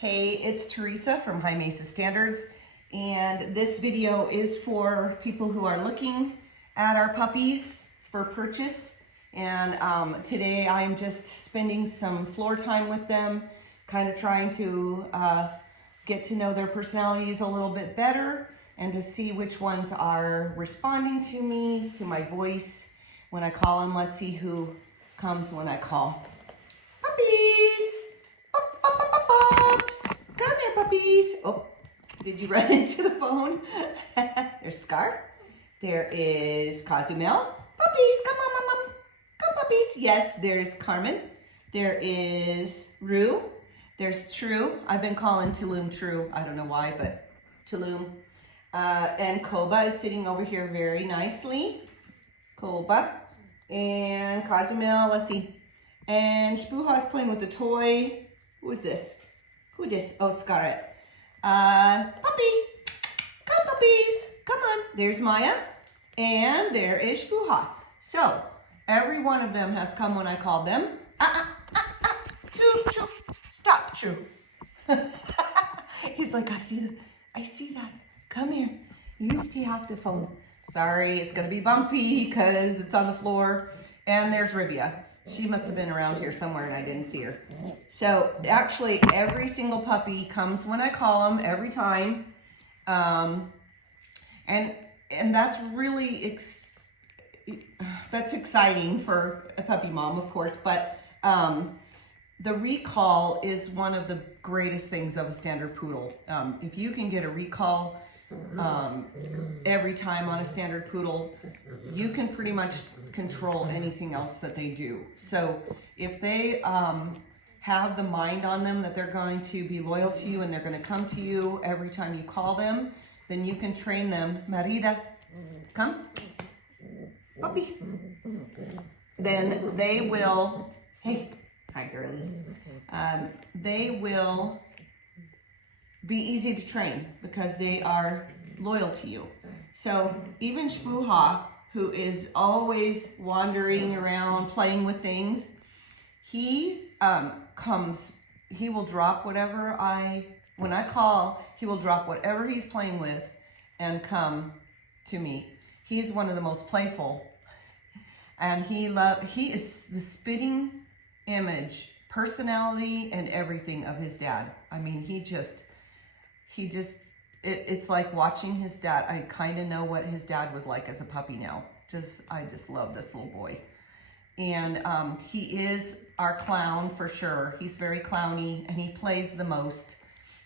Hey, it's Teresa from High Mesa Standards, and this video is for people who are looking at our puppies for purchase. And today I'm just spending some floor time with them, kind of trying to get to know their personalities a little bit better and to see which ones are responding to me, to my voice when I call them. Let's see who comes when I call. Puppies! Pups! Come here, puppies! Oh, did you run into the phone? There's Scar. There is Cozumel. Puppies, come on, mom. Come, puppies. Yes, there's Carmen. There is Rue. There's True. I've been calling Tulum True. I don't know why, but Tulum. And Koba is sitting over here very nicely. Koba. And Cozumel, let's see. And Spuha is playing with the toy. Who is this? Who this? Oh, Scarlet. Puppy. Come, puppies. Come on. There's Maya. And there is Spuha. So, every one of them has come when I called them. True. Stop, True. He's like, I see that. Come here. You stay off the phone. Sorry, it's going to be bumpy because it's on the floor. And there's Rivia. She must have been around here somewhere and I didn't see her. So actually every single puppy comes when I call them every time. And that's really, that's exciting for a puppy mom, of course, but the recall is one of the greatest things of a standard poodle. If you can get a recall every time on a standard poodle, you can pretty much control anything else that they do. So if they have the mind on them that they're going to be loyal to you and they're going to come to you every time you call them, then you can train them. Marida, come. Puppy. Then they will, hey, hi girlie. They will be easy to train because they are loyal to you. So even Spuha, who is always wandering around playing with things, he will drop whatever when I call, he will drop whatever he's playing with and come to me. He's one of the most playful, and he is the spitting image, personality, and everything of his dad. I mean, it's like watching his dad. I kind of know what his dad was like as a puppy now. I just love this little boy. And he is our clown for sure. He's very clowny and he plays the most.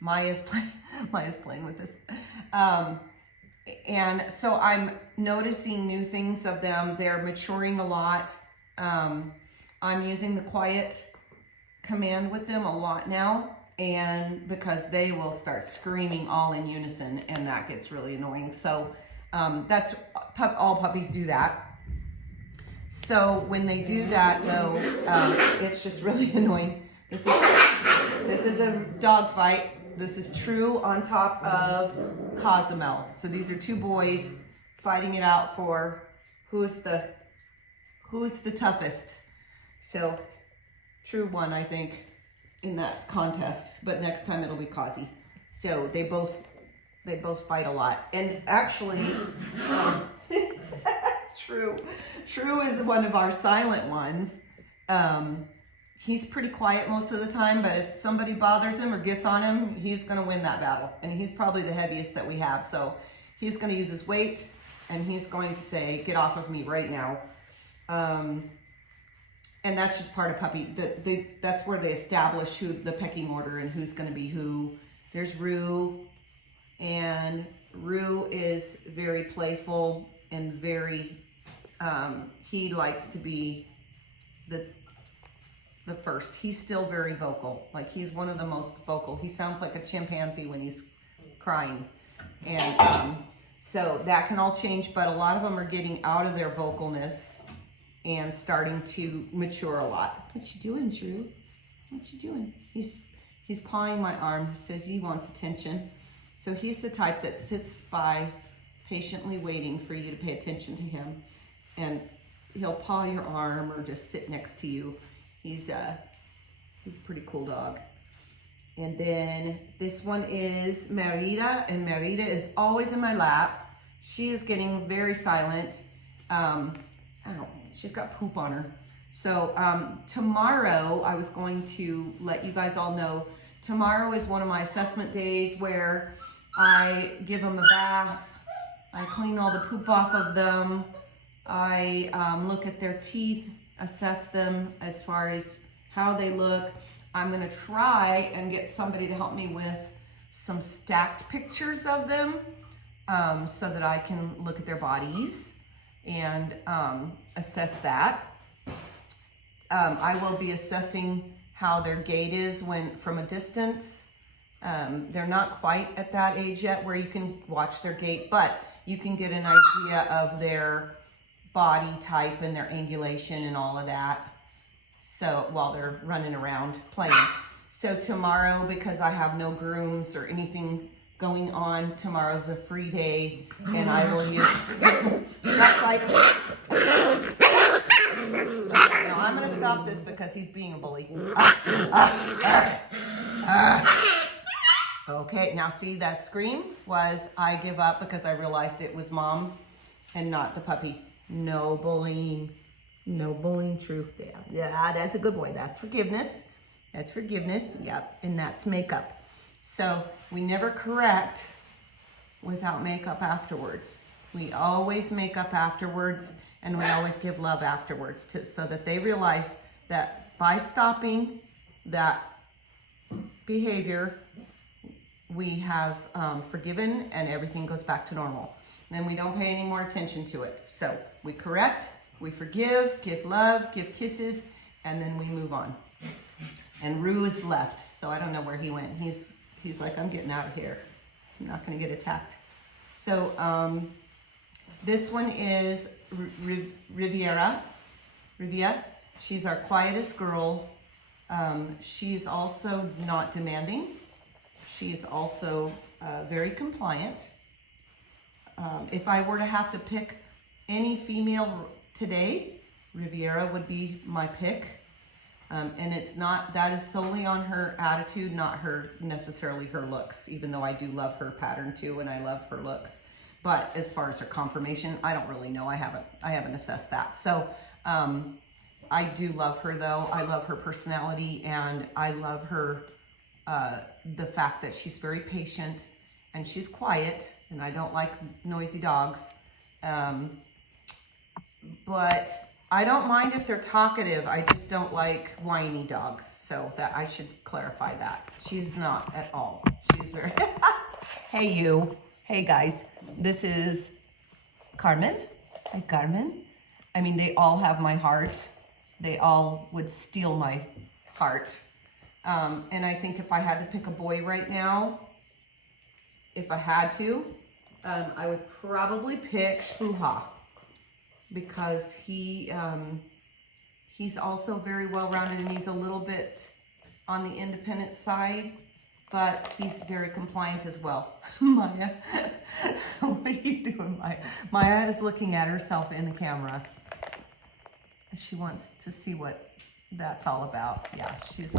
Maya's playing with this. And so I'm noticing new things of them. They're maturing a lot. I'm using the quiet command with them a lot now. And because they will start screaming all in unison and that gets really annoying. So all puppies do that. So when they do that though, it's just really annoying. This is a dog fight. This is True on top of Cozumel. So these are two boys fighting it out for who's the toughest. So True won, I think, in that contest, but next time it'll be Kazi. So they both fight a lot. And actually, True is one of our silent ones. He's pretty quiet most of the time, but if somebody bothers him or gets on him, he's gonna win that battle. And he's probably the heaviest that we have. So he's gonna use his weight and he's going to say, get off of me right now. And that's just part of puppy. That's where they establish the pecking order and who's going to be who. There's Rue, and Rue is very playful and very. He likes to be the first. He's still very vocal. Like he's one of the most vocal. He sounds like a chimpanzee when he's crying, and so that can all change. But a lot of them are getting out of their vocalness and starting to mature a lot. What you doing, True? What you doing? He's pawing my arm, so he wants attention. So he's the type that sits by, patiently waiting for you to pay attention to him. And he'll paw your arm or just sit next to you. He's a pretty cool dog. And then this one is Merida, and Merida is always in my lap. She is getting very silent. She's got poop on her. So tomorrow, I was going to let you guys all know, tomorrow is one of my assessment days where I give them a bath, I clean all the poop off of them, I look at their teeth, assess them as far as how they look. I'm gonna try and get somebody to help me with some stacked pictures of them so that I can look at their bodies and assess that. I will be assessing how their gait is from a distance. They're not quite at that age yet where you can watch their gait, but you can get an idea of their body type and their angulation and all of that. So while they're running around playing. So tomorrow, because I have no grooms or anything going on, tomorrow's a free day, and I will use that fight. Okay, now I'm gonna stop this because he's being a bully. Okay, now see, that scream was I give up because I realized it was mom and not the puppy. No bullying. No bullying, true. Yeah, that's a good boy. That's forgiveness. That's forgiveness. Yep, and that's makeup. So we never correct without makeup afterwards. We always make up afterwards, and we always give love afterwards so that they realize that by stopping that behavior, we have forgiven and everything goes back to normal. Then we don't pay any more attention to it. So we correct, we forgive, give love, give kisses, and then we move on. And Rue is left, so I don't know where he went. He's like, I'm getting out of here. I'm not gonna get attacked. So this one is Riviera. She's our quietest girl. She's also not demanding. She's also very compliant. If I were to have to pick any female today, Riviera would be my pick. And that is solely on her attitude, not necessarily her looks, even though I do love her pattern too, and I love her looks. But as far as her conformation, I don't really know. I haven't assessed that. So I do love her though. I love her personality, and I love her, the fact that she's very patient and she's quiet, and I don't like noisy dogs. But I don't mind if they're talkative. I just don't like whiny dogs. So that I should clarify that. She's not at all. She's very, hey you. Hey guys, this is Carmen. Hi Carmen. I mean, they all have my heart. They all would steal my heart. And I think if I had to pick a boy right now, if I had to, I would probably pick Spuha, because he's also very well-rounded, and he's a little bit on the independent side, but he's very compliant as well. Maya, what are you doing, Maya? Maya is looking at herself in the camera. She wants to see what that's all about. Yeah, she's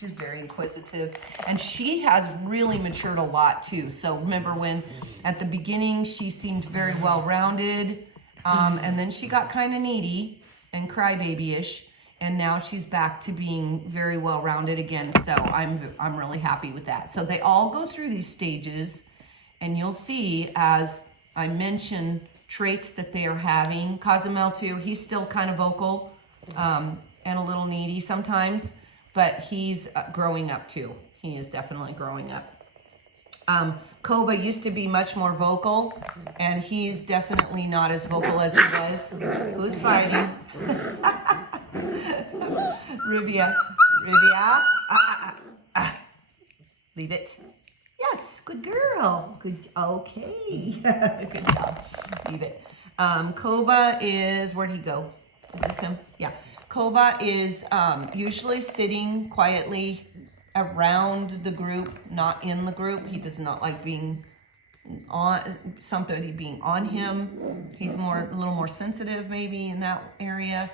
very inquisitive, and she has really matured a lot too. So remember when at the beginning she seemed very well-rounded, and then she got kind of needy and crybaby-ish, and now she's back to being very well-rounded again. So I'm really happy with that. So they all go through these stages, and you'll see as I mention traits that they are having. Cozumel too, he's still kind of vocal and a little needy sometimes, but he's growing up too. He is definitely growing up. Koba used to be much more vocal, and he's definitely not as vocal as he was. Who's fighting? Rivia. Leave it. Yes, good girl. Good. Okay. Good job. Leave it. Koba is, where'd he go? Is this him? Yeah. Koba is usually sitting quietly around the group, not in the group. He does not like being on somebody being on him. He's a little more sensitive maybe in that area.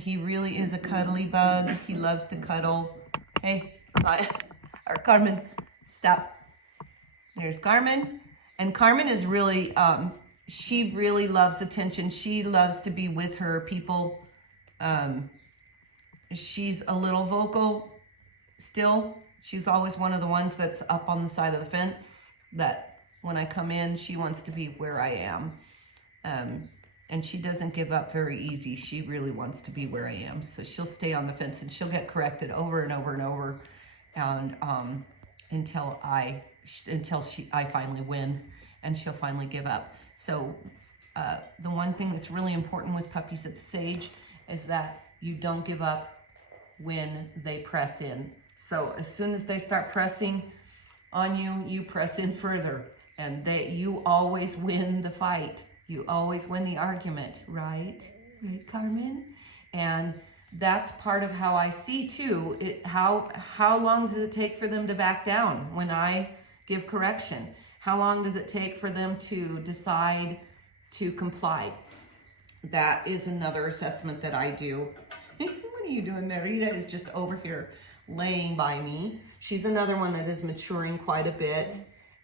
He really is a cuddly bug. He loves to cuddle. Hey, all Or Carmen, stop. There's Carmen. And Carmen is really, she really loves attention. She loves to be with her people. She's a little vocal still. She's always one of the ones that's up on the side of the fence, that when I come in, she wants to be where I am. And she doesn't give up very easy. She really wants to be where I am. So she'll stay on the fence and she'll get corrected over and over and over, and until I finally win and she'll finally give up. So the one thing that's really important with puppies at this age is that you don't give up when they press in. So as soon as they start pressing on you, you press in further, and you always win the fight. You always win the argument, right? Right, Carmen? And that's part of how I see too, how long does it take for them to back down when I give correction? How long does it take for them to decide to comply? That is another assessment that I do. What are you doing? Merida is just over here laying by me. She's another one that is maturing quite a bit,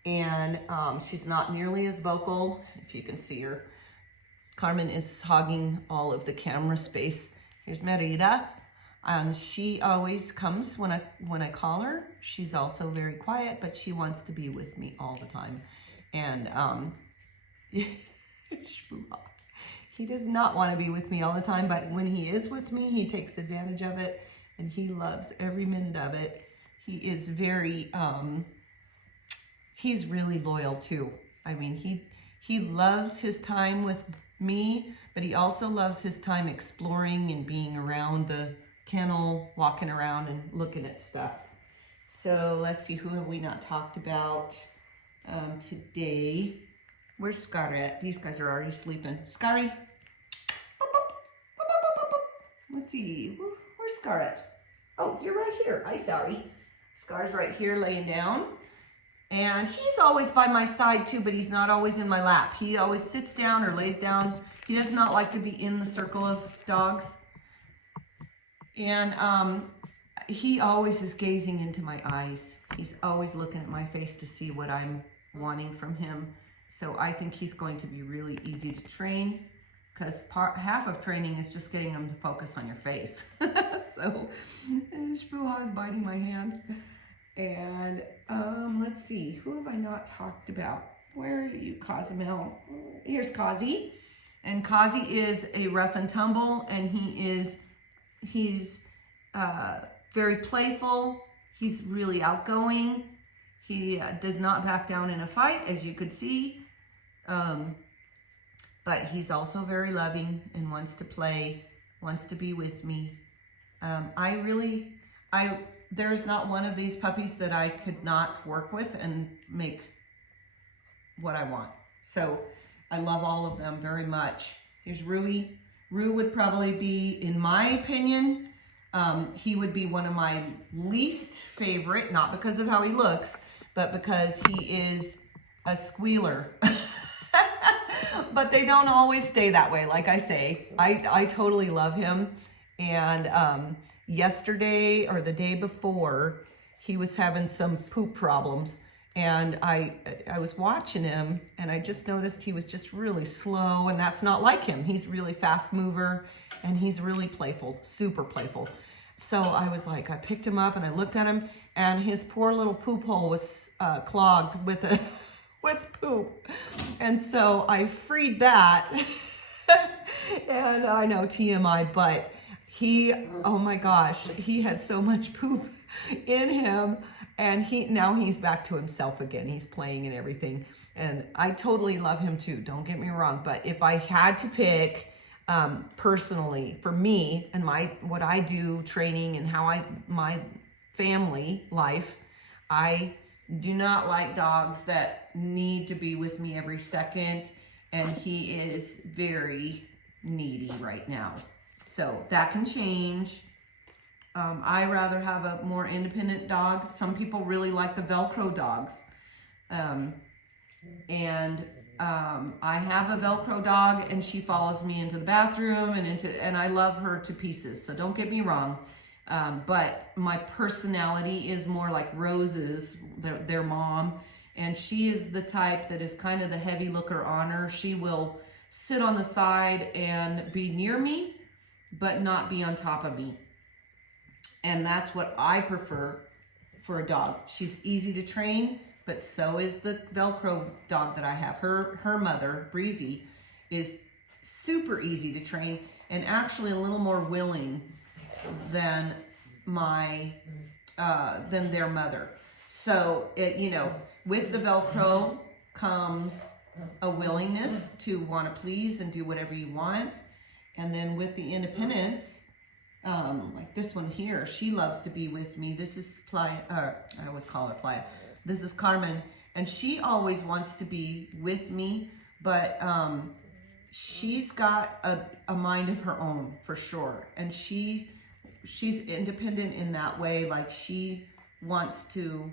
and she's not nearly as vocal. If you can see her, Carmen is hogging all of the camera space. Here's Merida, and she always comes when I call her. She's also very quiet, but she wants to be with me all the time. And he does not want to be with me all the time, but when he is with me, he takes advantage of it, and he loves every minute of it. He is very, he's really loyal too. I mean, he loves his time with me, but he also loves his time exploring and being around the kennel, walking around and looking at stuff. So let's see, who have we not talked about today? Where's Scary at? These guys are already sleeping. Scary. Let's see, where's Scar at? Oh, you're right here. Hi, sorry. Scar's right here laying down. And he's always by my side too, but he's not always in my lap. He always sits down or lays down. He does not like to be in the circle of dogs. And he always is gazing into my eyes. He's always looking at my face to see what I'm wanting from him. So I think he's going to be really easy to train, because half of training is just getting them to focus on your face. So Shpuha is biting my hand. And let's see, who have I not talked about? Where are you, Cozumel? Here's Kazi. And Kazi is a rough and tumble, and he's very playful. He's really outgoing. He does not back down in a fight, as you could see. But he's also very loving and wants to play, wants to be with me. There's not one of these puppies that I could not work with and make what I want. So I love all of them very much. Here's Rui. Rui would probably be, in my opinion, he would be one of my least favorite, not because of how he looks, but because he is a squealer. But they don't always stay that way. Like I say, I totally love him. And yesterday or the day before, he was having some poop problems. And I was watching him, and I just noticed he was just really slow, and that's not like him. He's really fast mover, and he's really playful, super playful. So I was like, I picked him up and I looked at him, and his poor little poop hole was clogged with poop. And so I freed that. And I know, TMI, but oh my gosh, he had so much poop in him, and now he's back to himself again. He's playing and everything. And I totally love him too, don't get me wrong. But if I had to pick, personally, for me and what I do training and my family life, I do not like dogs that need to be with me every second, and he is very needy right now. So that can change. I rather have a more independent dog. Some people really like the Velcro dogs. I have a Velcro dog, and she follows me into the bathroom and I love her to pieces. So don't get me wrong. But my personality is more like Rose's, their mom. And she is the type that is kind of the heavy looker on her. She will sit on the side and be near me, but not be on top of me. And that's what I prefer for a dog. She's easy to train, but so is the Velcro dog that I have. Her mother, Breezy, is super easy to train and actually a little more willing than than their mother. So with the Velcro comes a willingness to want to please and do whatever you want. And then with the independence, like this one here, she loves to be with me. This is Playa, I always call her Playa. This is Carmen, and she always wants to be with me, but she's got a mind of her own for sure. And she's independent in that way. Like she wants to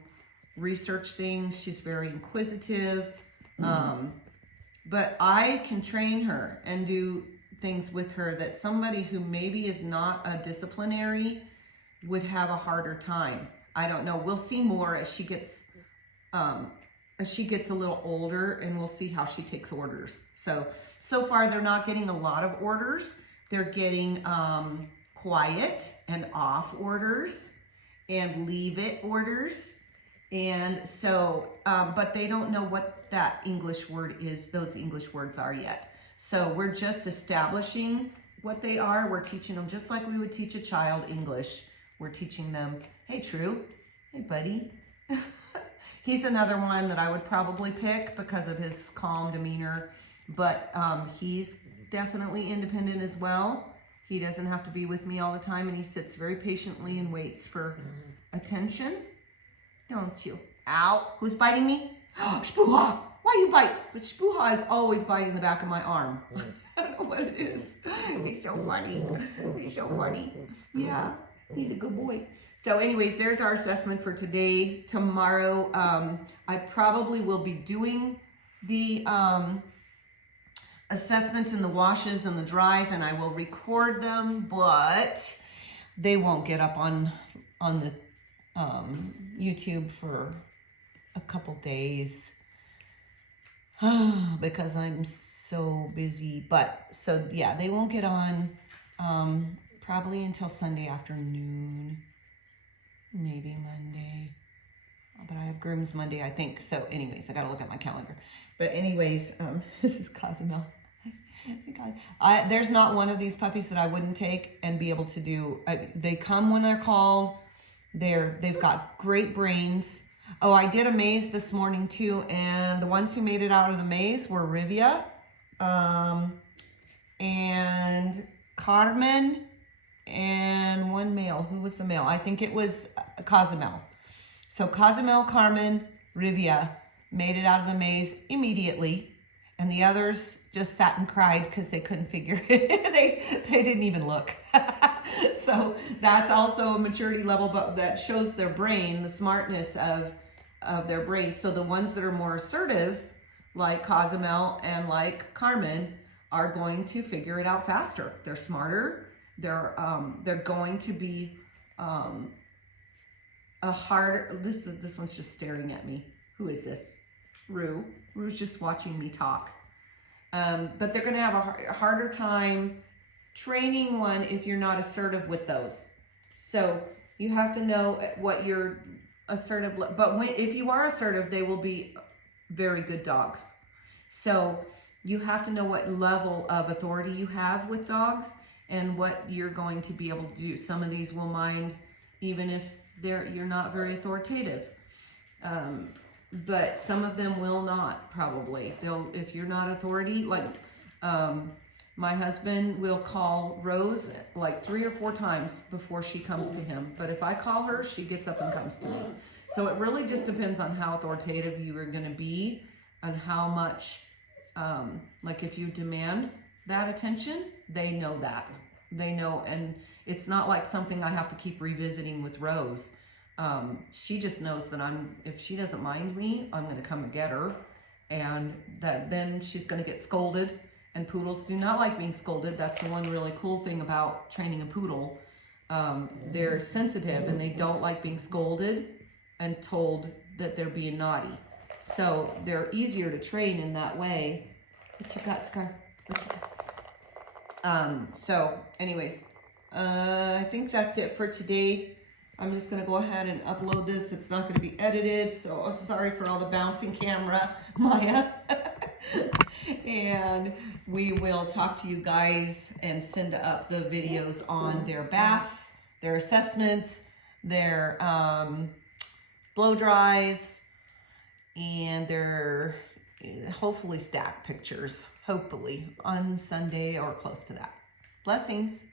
research things. She's very inquisitive. But I can train her and do things with her that somebody who maybe is not a disciplinary would have a harder time. I don't know. We'll see more as she gets a little older, and we'll see how she takes orders. So far they're not getting a lot of orders. They're getting quiet and off orders and leave it orders. And so, but they don't know what that English word is, those English words are yet. So we're just establishing what they are. We're teaching them just like we would teach a child English. We're teaching them, hey, True, hey, buddy. He's another one that I would probably pick because of his calm demeanor, but he's definitely independent as well. He doesn't have to be with me all the time, and he sits very patiently and waits for attention. Don't you? Ow, who's biting me? Spuha, why you bite? But Spuha is always biting the back of my arm. I don't know what it is. He's so funny. He's so funny. Yeah, he's a good boy. So anyways, there's our assessment for today. Tomorrow, I probably will be doing the assessments and the washes and the dries, and I will record them, but they won't get up on the YouTube for a couple days because I'm so busy. But so yeah, they won't get on probably until Sunday afternoon, maybe Monday, but I have grooms Monday, I think. So anyways, I gotta look at my calendar. But anyways, this is Cozumel. There's not one of these puppies that I wouldn't take and be able to do. They come when they're called. They've got great brains. Oh, I did a maze this morning too, and the ones who made it out of the maze were Rivia, and Carmen, and one male. Who was the male? I think it was Cozumel. So Cozumel, Carmen, Rivia made it out of the maze immediately, and the others just sat and cried because they couldn't figure it. they didn't even look. So that's also a maturity level, but that shows their brain, the smartness of their brain. So the ones that are more assertive, like Cozumel and like Carmen, are going to figure it out faster. They're smarter. They're going to be a harder. This one's just staring at me. Who is this? Rue. Rue's just watching me talk. But they're going to have a harder time training one if you're not assertive with those. So you have to know what your assertive, but if you are assertive, they will be very good dogs. So you have to know what level of authority you have with dogs and what you're going to be able to do. Some of these will mind even if you're not very authoritative. But some of them will not, probably. If you're not authority, like my husband will call Rose like 3 or 4 times before she comes to him. But if I call her, she gets up and comes to me. So it really just depends on how authoritative you are going to be and how much, like if you demand that attention, they know that. They know, and it's not like something I have to keep revisiting with Rose. She just knows that if she doesn't mind me, I'm going to come and get her, and that then she's going to get scolded. And poodles do not like being scolded. That's the one really cool thing about training a poodle. they're sensitive and they don't like being scolded and told that they're being naughty. So they're easier to train in that way. What you got, Scar? What you got? So anyways, I think that's it for today. I'm just gonna go ahead and upload this. It's not gonna be edited, so I'm sorry for all the bouncing camera, Maya. And we will talk to you guys and send up the videos on their baths, their assessments, their blow dries, and their hopefully stack pictures, hopefully on Sunday or close to that. Blessings.